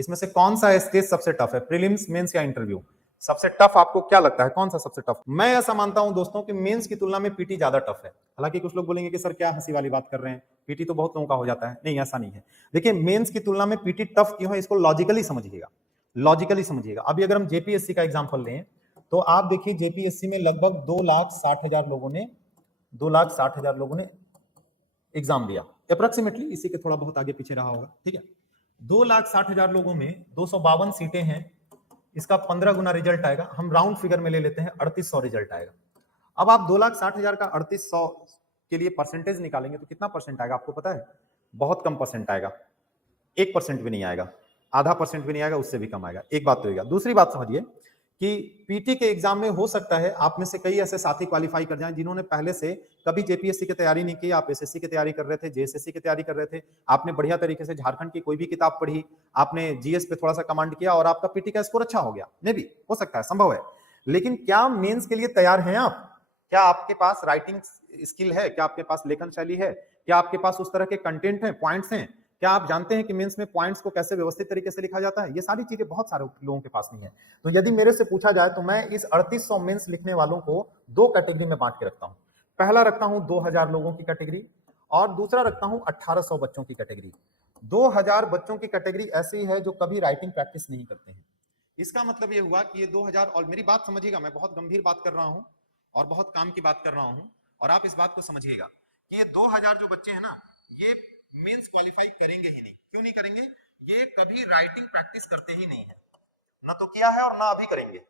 इसमें से कौन सा स्टेज सबसे टफ है, प्रीलिम्स, मेंस या इंटरव्यू? सबसे टफ आपको क्या लगता है, कौन सा सबसे टफ? मैं ऐसा मानता हूं दोस्तों कि मेंस की तुलना में पीटी ज्यादा टफ है। हालांकि कुछ लोग बोलेंगे कि सर क्या हंसी वाली बात कर रहे हैं, पीटी तो बहुत लोगों का हो जाता है। नहीं, ऐसा नहीं है। देखिए, मेंस की तुलना में पीटी टफ क्यों है, इसको लॉजिकली समझिएगा, लॉजिकली समझिएगा। अभी अगर हम जेपीएससी का एग्जाम्पल लें तो आप देखिए जेपीएससी में लगभग 2,60,000 लोगों ने एग्जाम दिया अप्रोक्सीमेटली, इसी के थोड़ा बहुत आगे पीछे रहा होगा, ठीक है। 2,60,000 लोगों में 252 सीटें हैं, इसका 15 गुना रिजल्ट आएगा। हम राउंड फिगर में ले लेते हैं, 3800 रिजल्ट आएगा। अब आप 2,60,000 का 3800 के लिए परसेंटेज निकालेंगे तो कितना परसेंट आएगा आपको पता है? बहुत कम परसेंट आएगा, 1% भी नहीं आएगा, आधा परसेंट भी नहीं आएगा, उससे भी कम आएगा। एक बात तो होगा। दूसरी बात समझिए कि पीटी के एग्जाम में हो सकता है आप में से कई ऐसे साथी क्वालिफाई कर जाएं जिन्होंने पहले से कभी जेपीएससी की तैयारी नहीं की, आप एसएससी की तैयारी कर रहे थे, जेएसएससी की तैयारी कर रहे थे, आपने बढ़िया तरीके से झारखंड की कोई भी किताब पढ़ी, आपने जीएस पे थोड़ा सा कमांड किया और आपका पीटी का स्कोर अच्छा हो गया। मे भी हो सकता है, संभव है। लेकिन क्या मेंस के लिए तैयार हैं आप? क्या आपके पास राइटिंग स्किल है? क्या आपके पास लेखन शैली है? क्या आपके पास उस तरह के कंटेंट हैं, पॉइंट्स हैं? क्या आप जानते हैं कि मेंस में पॉइंट्स को कैसे व्यवस्थित तरीके से लिखा जाता है? ये सारी चीजें बहुत सारे लोगों के पास नहीं है। तो यदि मेरे से पूछा जाए तो मैं इस 3800 मेंस लिखने वालों को दो कैटेगरी में बांट के रखता हूं। पहला रखता हूं 2000 लोगों की कैटेगरी और दूसरा रखता हूं 1800 बच्चों की कैटेगरी। 2000 बच्चों की कैटेगरी ऐसी है जो कभी राइटिंग प्रैक्टिस नहीं करते हैं। इसका मतलब ये हुआ कि ये 2000, और मेरी बात समझिएगा, मैं बहुत गंभीर बात कर रहा हूं और बहुत काम की बात कर रहा हूं, और आप इस बात को समझिएगा कि ये 2000 जो बच्चे हैं ना, ये मेंस क्वालिफाई करेंगे ही नहीं। क्यों नहीं करेंगे? ये कभी राइटिंग प्रैक्टिस करते ही नहीं है, ना तो किया है और ना अभी करेंगे।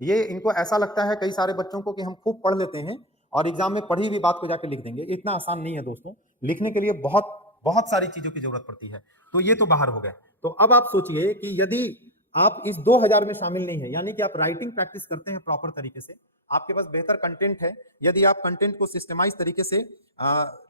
ये इनको ऐसा लगता है कई सारे बच्चों को कि हम खूब पढ़ लेते हैं और एग्जाम में पढ़ी हुई बात को जाके लिख देंगे। इतना आसान नहीं है दोस्तों, लिखने के लिए बहुत बहुत सारी चीजों की जरूरत पड़ती है। तो ये तो बाहर हो गए। तो अब आप सोचिए कि यदि आप इस 2000 में शामिल नहीं है, यानी कि आप राइटिंग प्रैक्टिस करते हैं प्रॉपर तरीके से, आपके पास बेहतर कंटेंट है, यदि आप कंटेंट को सिस्टमाइज तरीके से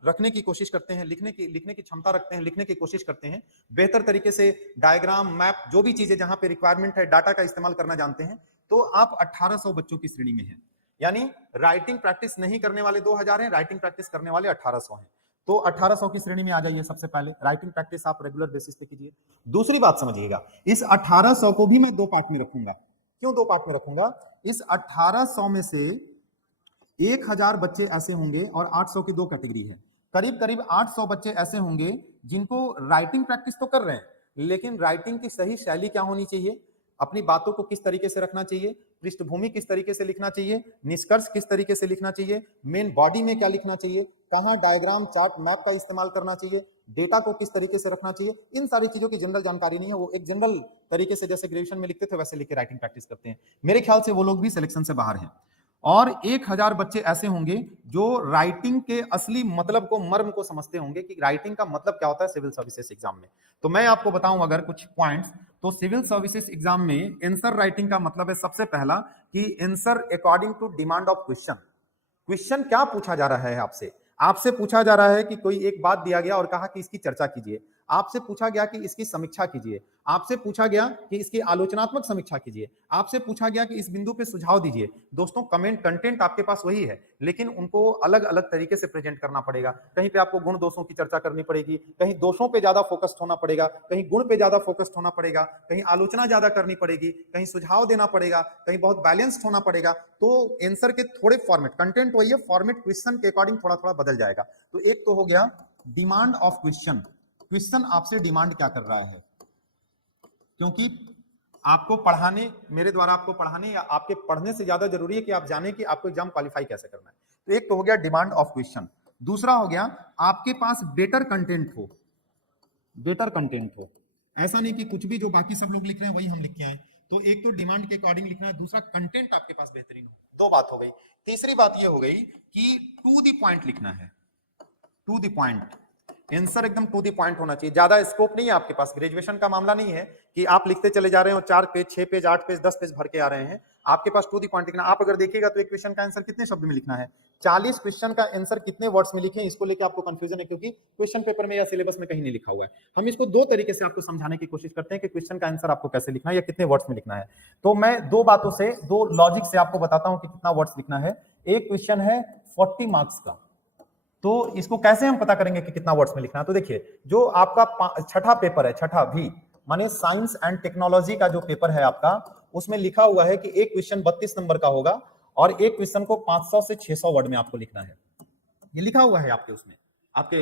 रखने की कोशिश करते हैं, लिखने की क्षमता रखते हैं, लिखने की कोशिश करते हैं, बेहतर तरीके से डायग्राम, मैप, जो भी चीजें जहां पे रिक्वायरमेंट है, डाटा का इस्तेमाल करना जानते हैं, तो आप 1800 बच्चों की श्रेणी में हैं। यानी राइटिंग प्रैक्टिस नहीं करने वाले 2000 हैं, राइटिंग प्रैक्टिस करने वाले 1800 हैं। तो 1800 की श्रेणी में आ जाइए। सबसे पहले राइटिंग प्रैक्टिस आप रेगुलर बेसिस पे कीजिए। दूसरी बात समझिएगा, इस 1800 को भी मैं दो पार्ट में रखूंगा। क्यों दो पार्ट में रखूंगा? इस 1800 में से 1000 बच्चे ऐसे होंगे, और 800 की दो कैटेगरी है, करीब करीब 800 बच्चे ऐसे होंगे जिनको राइटिंग प्रैक्टिस तो कर रहे हैं, लेकिन राइटिंग की सही शैली क्या होनी चाहिए, अपनी बातों को किस तरीके से रखना चाहिए, पृष्ठभूमि किस तरीके से लिखना चाहिए, निष्कर्ष किस तरीके से लिखना चाहिए, मेन बॉडी में क्या लिखना चाहिए, कहां डायग्राम, चार्ट, मैप का इस्तेमाल करना चाहिए, डेटा को किस तरीके से रखना चाहिए, इन सारी चीजों की जनरल जानकारी नहीं है। वो एक जनरल तरीके से जैसे ग्रेजुएशन में लिखते थे वैसे लिख के राइटिंग प्रैक्टिस करते हैं। मेरे ख्याल से वो लोग भी सिलेक्शन से बाहर हैं। और 1000 बच्चे ऐसे होंगे जो राइटिंग के असली मतलब को, मर्म को समझते होंगे कि राइटिंग का मतलब क्या होता है सिविल सर्विसेज एग्जाम में। तो मैं आपको बताऊं अगर कुछ पॉइंट्स, तो सिविल सर्विसेज एग्जाम में आंसर राइटिंग का मतलब है सबसे पहला कि answer according to demand of question. Question क्या पूछा जा रहा है आपसे? आपसे पूछा जा रहा है कि कोई एक बात दिया गया और कहा कि इसकी चर्चा कीजिए, आपसे पूछा गया कि इसकी समीक्षा कीजिए, आपसे पूछा गया कि इसकी आलोचनात्मक समीक्षा कीजिए, आपसे पूछा गया कि इस बिंदु पे सुझाव दीजिए। दोस्तों, कमेंट कंटेंट आपके पास वही है, लेकिन उनको अलग अलग तरीके से प्रेजेंट करना पड़ेगा। कहीं पे आपको गुण दोषों की चर्चा करनी पड़ेगी, कहीं दोषों पे ज्यादा फोकस्ड होना पड़ेगा, कहीं गुण पे ज्यादा फोकस्ड होना पड़ेगा, कहीं आलोचना ज्यादा करनी पड़ेगी, कहीं सुझाव देना पड़ेगा, कहीं बहुत बैलेंस्ड होना पड़ेगा। तो आंसर के थोड़े फॉर्मेट, कंटेंट वही है, फॉर्मेट क्वेश्चन के अकॉर्डिंग थोड़ा थोड़ा बदल जाएगा। तो एक तो हो गया डिमांड ऑफ क्वेश्चन, क्वेश्चन आपसे डिमांड क्या कर रहा है, क्योंकि आपको पढ़ाने, मेरे द्वारा आपको पढ़ाने या आपके पढ़ने से ज्यादा जरूरी है कि आप जाने कि आपको एग्जाम क्वालिफाई कैसे करना है। तो एक तो हो गया डिमांड ऑफ क्वेश्चन। दूसरा हो गया आपके पास बेटर कंटेंट हो, बेटर कंटेंट हो, ऐसा नहीं कि कुछ भी जो बाकी सब लोग लिख रहे हैं वही हम लिख के आए। तो एक तो डिमांड के अकॉर्डिंग लिखना है, दूसरा कंटेंट आपके पास बेहतरीन हो। दो बात हो गई। तीसरी बात यह हो गई कि टू द पॉइंट लिखना है, टू द पॉइंट। आंसर एकदम टू द पॉइंट होना चाहिए। ज्यादा स्कोप नहीं है आपके पास, ग्रेजुएशन का मामला नहीं है कि आप लिखते चले जा रहे हो 4 पेज, 6 पेज, 8 पेज, 10 पेज भर के आ रहे हैं। आपके पास टू द पॉइंट लिखना। आप अगर देखिएगा तो एक क्वेश्चन का आंसर कितने शब्द में लिखना है, 40 क्वेश्चन का आंसर कितने वर्ड्स में लिखें, इसको लेकर आपको कंफ्यूजन है, क्योंकि क्वेश्चन पेपर में या सिलेबस में कहीं नहीं लिखा हुआ है। हम इसको दो तरीके से आपको समझाने की कोशिश करते हैं कि क्वेश्चन का आंसर आपको कैसे लिखना है या कितने वर्ड्स में लिखना है। तो मैं दो बातों से, दो लॉजिक से आपको बताता हूं कि कितना वर्ड्स लिखना है। एक क्वेश्चन है 40 मार्क्स का, तो इसको कैसे हम पता करेंगे कि कितना वर्ड्स में लिखना है? तो देखिए, जो आपका छठा पेपर है, छठा भी, माने साइंस एंड टेक्नोलॉजी का जो पेपर है आपका, उसमें लिखा हुआ है कि एक क्वेश्चन 32 नंबर का होगा और एक क्वेश्चन को 500 से 600 वर्ड में आपको लिखना है। ये लिखा हुआ है आपके उसमें, आपके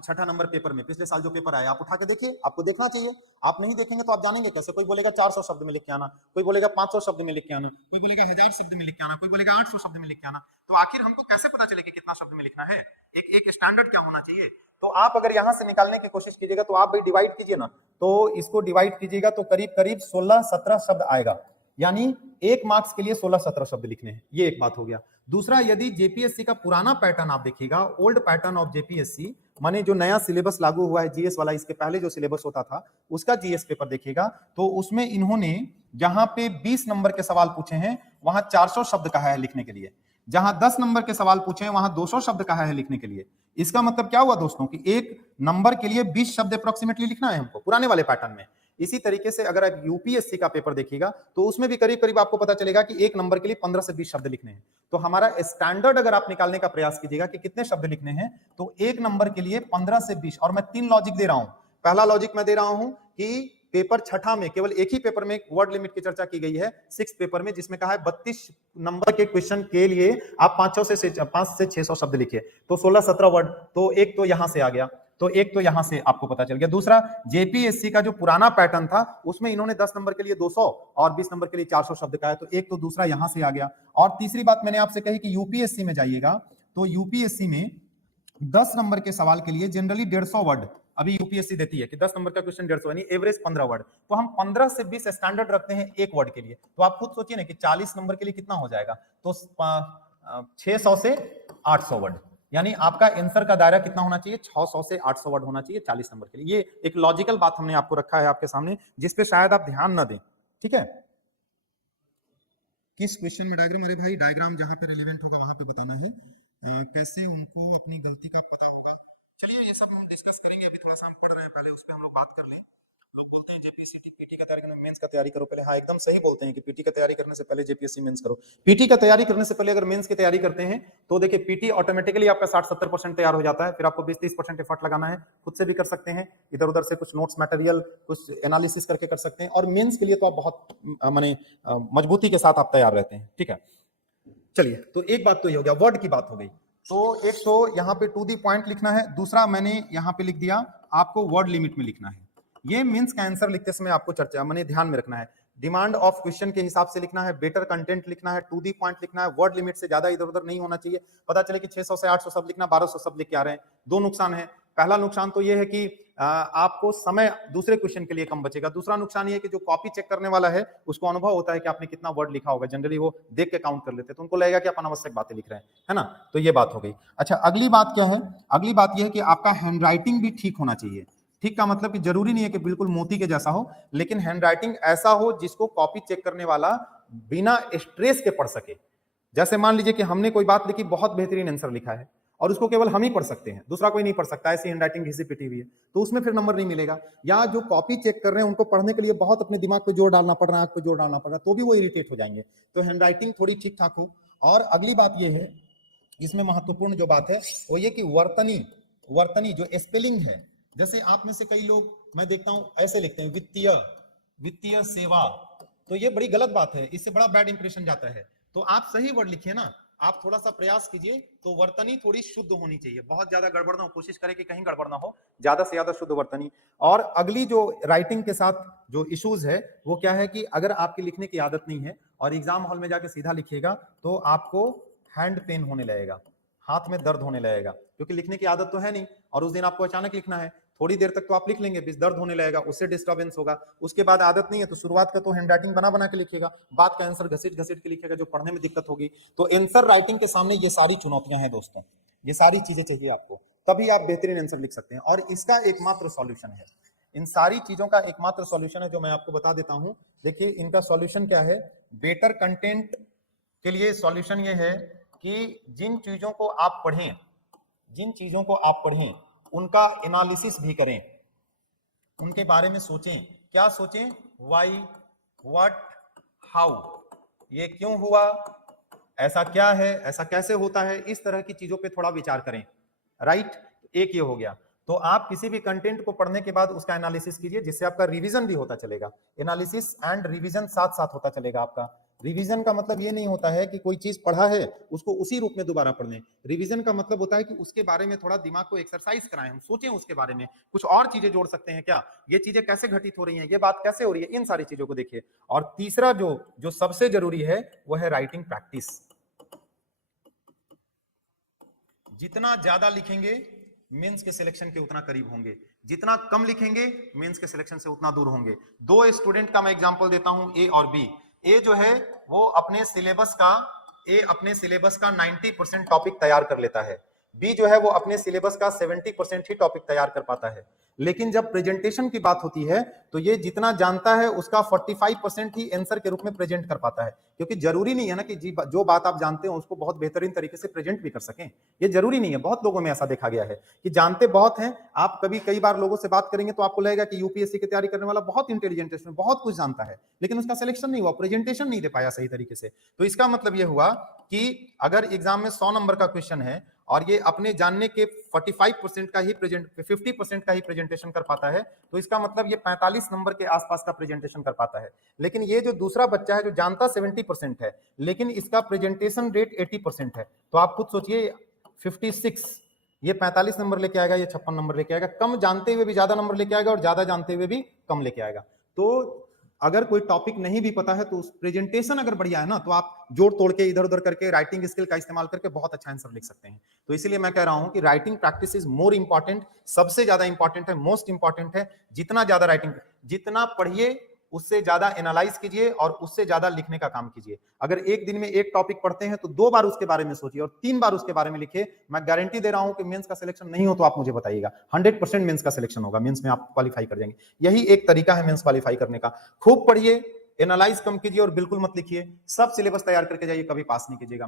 छठा नंबर पेपर में पिछले साल जो पेपर आया, आप उठा के देखिए, आपको देखना चाहिए। आप नहीं देखेंगे तो आप जानेंगे कैसे? कोई बोलेगा 400 शब्द में लिख के आना, कोई बोलेगा 500 शब्द में लिख के आना, कोई बोलेगा 1000 शब्द में लिख के आना, कोई बोलेगा 800 शब्द में लिख के आना। तो आखिर हमको कैसे पता चले कि कितना शब्द में लिखना है? एक स्टैंडर्ड क्या होना चाहिए? तो आप अगर यहां से निकालने की कोशिश कीजिएगा तो आप भाई डिवाइड कीजिए ना, तो इसको डिवाइड कीजिएगा तो करीब करीब 16-17 शब्द आएगा, यानी एक मार्क्स के लिए 16-17 शब्द लिखने हैं। ये एक बात हो गया। दूसरा, यदि जेपीएससी का पुराना पैटर्न आप देखिएगा, ओल्ड पैटर्न ऑफ जेपीएससी, माने जो नया सिलेबस लागू हुआ है जीएस वाला, इसके पहले जो सिलेबस होता था उसका जीएस पेपर देखिएगा, तो उसमें इन्होंने जहां पे 20 नंबर के सवाल पूछे हैं वहां 400 शब्द कहा है लिखने के लिए, जहां 10 नंबर के सवाल पूछे हैं वहां 200 शब्द कहा है लिखने के लिए। इसका मतलब क्या हुआ दोस्तों कि एक नंबर के लिए 20 शब्द अप्रोक्सीमेटली लिखना है हमको पुराने वाले पैटर्न में। इसी तरीके से अगर आप यूपीएससी का पेपर देखिएगा तो उसमें भी करीब करीब आपको पता चलेगा कि एक नंबर के लिए 15 से 20 शब्द लिखने हैं। तो हमारा स्टैंडर्ड अगर आप निकालने का प्रयास कीजिएगा कि कितने शब्द लिखने हैं, तो एक नंबर के लिए 15 से 20। और मैं 3 लॉजिक दे रहा हूं। पहला लॉजिक मैं दे रहा हूं कि पेपर छठा में केवल एक ही पेपर में वर्ड लिमिट की चर्चा की गई है, 6 पेपर में, जिसमें कहा है 32 नंबर के क्वेश्चन के लिए आप 5 से 600 शब्द लिखिए, तो 16-17 वर्ड। तो एक तो यहां से आ गया, तो एक तो यहां से आपको पता चल गया। दूसरा, जेपीएससी का जो पुराना पैटर्न था उसमें इन्होंने 10 नंबर के लिए 200 और 20 नंबर के लिए 400 शब्द का है, तो एक तो दूसरा यहां से आ गया। और तीसरी बात मैंने आपसे कही कि यूपीएससी में जाइएगा तो यूपीएससी में 10 नंबर के सवाल के लिए जनरली 150 वर्ड अभी यूपीएससी देती है कि 10 नंबर का क्वेश्चन 150, यानी एवरेज 15 वर्ड। तो हम 15 से 20 स्टैंडर्ड रखते हैं एक वर्ड के लिए। तो आप खुद सोचिए ना कि 40 नंबर के लिए कितना हो जाएगा, तो 600 से 800 वर्ड, यानी आपका आंसर का दायरा कितना होना चाहिए? 600 से 800 वर्ड होना चाहिए 40 नंबर के लिए। ये एक लॉजिकल बात हमने आपको रखा है आपके सामने, जिसपे शायद आप ध्यान न दें। ठीक है, किस क्वेश्चन में डायग्राम? अरे भाई डायग्राम जहां पे रिलेवेंट होगा वहां पे बताना है। कैसे उनको अपनी गलती का पता होगा, चलिए ये सब हम डिस्कस करेंगे। अभी थोड़ा सा हम पढ़ रहे हैं, पहले उस पर हम लोग बात कर लें। लोग बोलते हैं जेपीएससी पीटी का तैयारी करने मेंस का तैयारी करो पहले। हाँ, एकदम सही बोलते हैं कि पीटी का तैयारी करने से पहले जेपीएससी मेंस करो। पीटी का तैयारी करने से पहले अगर मेंस की तैयारी करते हैं तो देखिए पीटी ऑटोमेटिकली आपका 60-70% तैयार हो जाता है, फिर आपको 20-30% एफर्ट लगाना है। खुद से भी कर सकते हैं, इधर उधर से कुछ नोट्स मटेरियल कुछ एनालिसिस करके कर सकते हैं, और मेंस के लिए तो आप बहुत माने मजबूती के साथ आप तैयार रहते हैं। ठीक है, चलिए, तो एक बात तो ये हो गया, वर्ड की बात हो गई। तो एक तो यहाँ पे टू दी पॉइंट लिखना है, दूसरा मैंने यहाँ पे लिख दिया आपको वर्ड लिमिट में लिखना है। ये मींस का आंसर लिखते समय आपको चर्चा मैंने ध्यान में रखना है, डिमांड ऑफ क्वेश्चन के हिसाब से लिखना है, बेटर कंटेंट लिखना है, टू दी पॉइंट लिखना है, वर्ड लिमिट से ज्यादा इधर उधर नहीं होना चाहिए। पता चले कि 600 से 800 शब्द लिखना, 1200 शब्द लिख के आ रहे हैं। दो नुकसान है। पहला नुकसान तो ये है कि आपको समय दूसरे क्वेश्चन के लिए कम बचेगा। दूसरा नुकसान ये है कि जो कॉपी चेक करने वाला है उसको अनुभव होता है कि आपने कितना वर्ड लिखा होगा, जनरली वो देख के काउंट कर लेते हैं, तो उनको लगेगा कि आप अनावश्यक बातें लिख रहे हैं, है ना। तो ये बात हो गई। अच्छा, अगली बात क्या है? अगली बात यह है कि आपका हैंडराइटिंग भी ठीक होना चाहिए। ठीक का मतलब कि जरूरी नहीं है कि बिल्कुल मोती के जैसा हो, लेकिन हैंडराइटिंग ऐसा हो जिसको कॉपी चेक करने वाला बिना स्ट्रेस के पढ़ सके। जैसे मान लीजिए कि हमने कोई बात लिखी, बहुत बेहतरीन आंसर लिखा है और उसको केवल हम ही पढ़ सकते हैं, दूसरा कोई नहीं पढ़ सकता, ऐसी हैंडराइटिंग घिसी पिटी हुई है, तो उसमें फिर नंबर नहीं मिलेगा। या जो कॉपी चेक कर रहे हैं उनको पढ़ने के लिए बहुत अपने दिमाग पे जोर डालना पड़ रहा है, आंख पे जोर डालना पड़ रहा है, तो भी वो इरिटेट हो जाएंगे। तो हैंडराइटिंग थोड़ी ठीक ठाक हो। और अगली बात ये है, इसमें महत्वपूर्ण जो बात है वो ये कि वर्तनी जो स्पेलिंग है, जैसे आप में से कई लोग मैं देखता हूं ऐसे लिखते हैं वित्तीय सेवा, तो ये बड़ी गलत बात है, इससे बड़ा बैड इंप्रेशन जाता है। तो आप सही वर्ड लिखिए ना, आप थोड़ा सा प्रयास कीजिए, तो वर्तनी थोड़ी शुद्ध होनी चाहिए, बहुत ज्यादा गड़बड़ ना हो, कोशिश करें कि कहीं गड़बड़ ना हो, ज्यादा से ज्यादा शुद्ध वर्तनी। और अगली जो राइटिंग के साथ जो इश्यूज है वो क्या है कि अगर आपकी लिखने की आदत नहीं है और एग्जाम हॉल में जाके सीधा लिखिएगा तो आपको हैंड पेन होने लगेगा, हाथ में दर्द होने लगेगा, क्योंकि लिखने की आदत तो है नहीं, और उस दिन आपको अचानक लिखना है। थोड़ी देर तक तो आप लिख लेंगे, बीच दर्द होने लगेगा, उससे डिस्टर्बेंस होगा। उसके बाद आदत नहीं है तो शुरुआत का तो हैंडराइटिंग बना बना के लिखिएगा, बात का आंसर घसीट घसीट के लिखिएगा, जो पढ़ने में दिक्कत होगी। तो आंसर राइटिंग के सामने ये सारी चुनौतियां हैं दोस्तों, ये सारी चीजें चाहिए आपको, तभी आप बेहतरीन आंसर लिख सकते हैं। और इसका एकमात्र सॉल्यूशन है, इन सारी चीजों का एकमात्र सॉल्यूशन है जो मैं आपको बता देता हूं। देखिए इनका सॉल्यूशन क्या है, बेटर कंटेंट के लिए सॉल्यूशन ये है कि जिन चीजों को आप पढ़ें उनका एनालिसिस भी करें, उनके बारे में सोचें। क्या सोचें? व्हाई, व्हाट, हाउ, ये क्यों हुआ, ऐसा क्या है, ऐसा कैसे होता है, इस तरह की चीजों पे थोड़ा विचार करें। राइट, एक ये हो गया। तो आप किसी भी कंटेंट को पढ़ने के बाद उसका एनालिसिस कीजिए, जिससे आपका रिवीजन भी होता चलेगा। एनालिसिस एंड रिवीजन साथ साथ होता चलेगा आपका। रिवीजन का मतलब ये नहीं होता है कि कोई चीज पढ़ा है उसको उसी रूप में दोबारा पढ़ लें। रिवीजन का मतलब होता है कि उसके बारे में थोड़ा दिमाग को एक्सरसाइज कराएं, हम सोचें उसके बारे में, कुछ और चीजें जोड़ सकते हैं क्या, ये चीजें कैसे घटित हो रही हैं, ये बात कैसे हो रही है, इन सारी चीजों को देखिए। और तीसरा जो जो सबसे जरूरी है वो है राइटिंग प्रैक्टिस। जितना ज्यादा लिखेंगे मेंस के सिलेक्शन के उतना करीब होंगे, जितना कम लिखेंगे मेंस के सिलेक्शन से उतना दूर होंगे। दो स्टूडेंट का मैं एग्जांपल देता हूं, ए और बी। ए जो है वो अपने सिलेबस का 90% टॉपिक तैयार कर लेता है, बी जो है वो अपने सिलेबस का 70% ही टॉपिक तैयार कर पाता है। लेकिन जब प्रेजेंटेशन की बात होती है तो ये जितना जानता है उसका 45% ही आंसर के रूप में प्रेजेंट कर पाता है, क्योंकि जरूरी नहीं है ना कि जो बात आप जानते हो उसको बहुत बेहतरीन तरीके से प्रेजेंट भी कर सकें। ये जरूरी नहीं है, बहुत लोगों में ऐसा देखा गया है कि जानते बहुत हैं, आप कई बार लोगों से बात करेंगे तो आपको लगेगा कि यूपीएससी की तैयारी करने वाला बहुत इंटेलिजेंट है, उसमें बहुत कुछ जानता है, लेकिन उसका सिलेक्शन नहीं हुआ, प्रेजेंटेशन नहीं दे पाया सही तरीके से। तो इसका मतलब यह हुआ कि अगर एग्जाम में 100 नंबर का क्वेश्चन है और ये अपने जानने के 45% का ही 50% का ही प्रेजेंटेशन कर पाता है, तो इसका मतलब ये 45 नंबर के आसपास का प्रेजेंटेशन कर पाता है। लेकिन ये जो दूसरा बच्चा है जो जानता 70% है लेकिन इसका प्रेजेंटेशन रेट 80% है, तो आप खुद सोचिए 56, ये 45 नंबर लेके आएगा, ये 56 नंबर लेके आएगा, कम जानते हुए भी ज्यादा नंबर लेके आएगा और ज्यादा जानते हुए भी कम लेके आएगा। तो अगर कोई टॉपिक नहीं भी पता है तो उस प्रेजेंटेशन अगर बढ़िया है ना तो आप जोड़ तोड़ के इधर उधर करके राइटिंग स्किल का इस्तेमाल करके बहुत अच्छा आंसर लिख सकते हैं। तो इसीलिए मैं कह रहा हूं कि writing practice is more important, सबसे ज्यादा इंपॉर्टेंट है, मोस्ट इंपॉर्टेंट है। जितना ज्यादा राइटिंग, जितना पढ़िए उससे ज्यादा एनालाइज कीजिए और उससे ज्यादा लिखने का काम कीजिए। अगर एक दिन में एक टॉपिक पढ़ते हैं तो 2 बार उसके बारे में सोचिए और 3 बार उसके बारे में लिखिए। मैं गारंटी दे रहा हूं कि मेंस का सिलेक्शन नहीं हो तो आप मुझे बताइएगा, 100% मेंस का सिलेक्शन होगा, मेंस में आप क्वालिफाई कर जाएंगे। यही एक तरीका है मेंस क्वालिफाई करने का। खूब पढ़िए, एनालाइज कम कीजिए और बिल्कुल मत लिखिए, सब सिलेबस तैयार करके जाइए, कभी पास नहीं कीजिएगा।